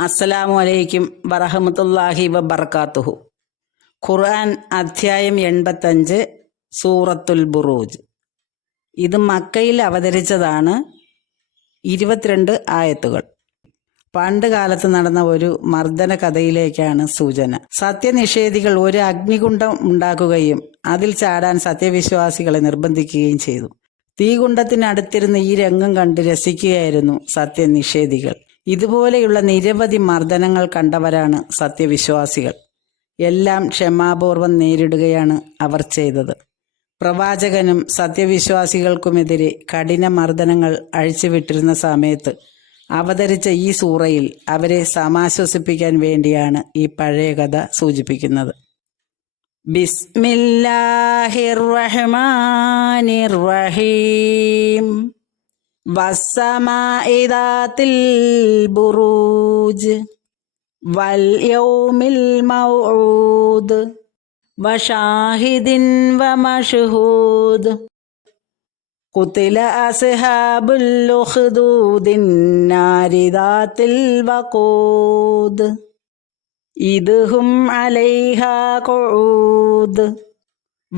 അസ്സലാമു അലൈക്കും വറഹമത്തല്ലാഹി വബർക്കാത്തുഹു. ഖുർആൻ അധ്യായം എൺപത്തഞ്ച് സൂറത്തുൽ ബുറൂജ്. ഇത് മക്കയിൽ അവതരിച്ചതാണ് ഇരുപത്തിരണ്ട് ആയത്തുകൾ. പണ്ട് കാലത്ത് നടന്ന ഒരു മർദ്ദന കഥയിലേക്കാണ് സൂചന. സത്യനിഷേധികൾ ഒരു അഗ്നികുണ്ഡം ഉണ്ടാക്കുകയും അതിൽ ചാടാൻ സത്യവിശ്വാസികളെ നിർബന്ധിക്കുകയും ചെയ്തു. തീകുണ്ടത്തിനടുത്തിരുന്ന് ഈ രംഗം കണ്ട് രസിക്കുകയായിരുന്നു സത്യനിഷേധികൾ. ഇതുപോലെയുള്ള നിരവധി മർദ്ദനങ്ങൾ കണ്ടവരാണ് സത്യവിശ്വാസികൾ. എല്ലാം ക്ഷമാപൂർവം നേരിടുകയാണ് അവർ ചെയ്തത്. പ്രവാചകനും സത്യവിശ്വാസികൾക്കുമെതിരെ കഠിന മർദ്ദനങ്ങൾ അഴിച്ചുവിട്ടിരുന്ന സമയത്ത് അവതരിച്ച ഈ സൂറയിൽ അവരെ സമാശ്വസിപ്പിക്കാൻ വേണ്ടിയാണ് ഈ പഴയ കഥ സൂചിപ്പിക്കുന്നത്. ബിസ്മില്ലാഹിർ റഹ്മാനിർ റഹീം. والسماء ذات البروج واليوم الموعود وشاهد ومشهود قتل أصحاب الأخدود النار ذات الوقود إذ هم عليها قعود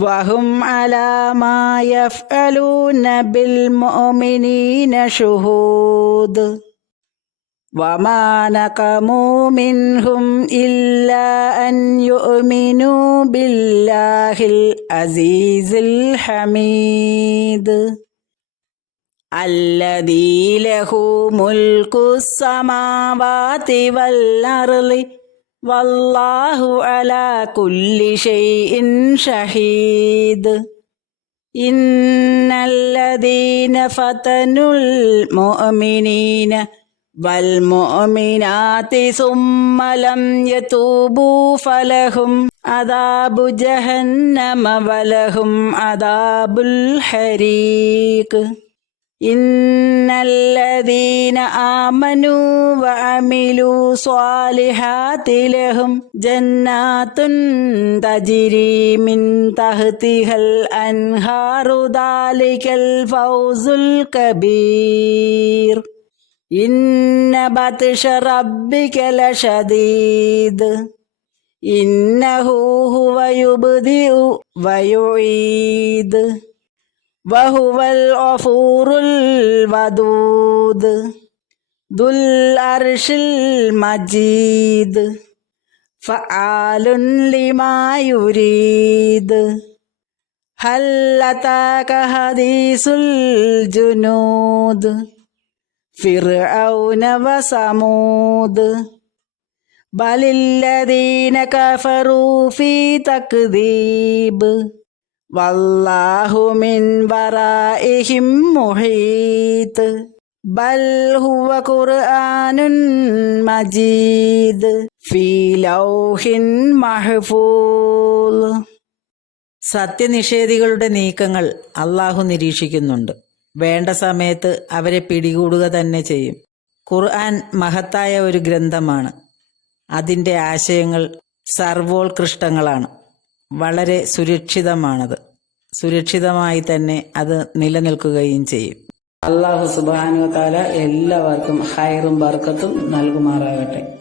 وهم على ما يفعلون بالمؤمنين شهود وما نقموا منهم إلا أن يؤمنوا بالله العزيز الحميد الذي له ملك السماوات والأرض വല്ലാഹു അല കുല്ലി ഷൈഇൻ ഷഹീദ്. ഇന്നല്ലദീന ഫതനുൽ മുഅ്മിനീന വൽ മുഅ്മിനാതി സുമ്മ ലം യതൂബൂ ഫലഹും അദാബു ജഹന്നമ വലഹും അദാബുൽ ഹരീഖ്. إن الذين آمنوا وعملوا صالحات لهم جنات تجري من تحتها الأنهار ذلك الفوز الكبير إن بطش ربك لشديد إنه هو يبدئ ويعيد وهو الغفور الودود ذو العرش المجيد فعال لما يريد هل أتاك حديث الجنود فرعون وثمود بل الذين كفروا في تكذيب വല്ലാഹു മിൻ വറായിഹിം മുഹീത് ബൽ ഹുവ മജീദ്. ഫീ ലൗഹിൻ സത്യനിഷേധികളുടെ നീക്കങ്ങൾ അള്ളാഹു നിരീക്ഷിക്കുന്നുണ്ട്. വേണ്ട സമയത്ത് അവരെ പിടികൂടുക തന്നെ ചെയ്യും. ഖുർആൻ മഹത്തായ ഒരു ഗ്രന്ഥമാണ്. അതിന്റെ ആശയങ്ങൾ സർവോത്കൃഷ്ടങ്ങളാണ്. വളരെ സുരക്ഷിതമാണത്. സുരക്ഷിതമായി തന്നെ അത് നിലനിൽക്കുകയും ചെയ്യും. അള്ളാഹു സുബാനു എല്ലാവർക്കും ഹൈറും ബർക്കത്തും നൽകുമാറാകട്ടെ.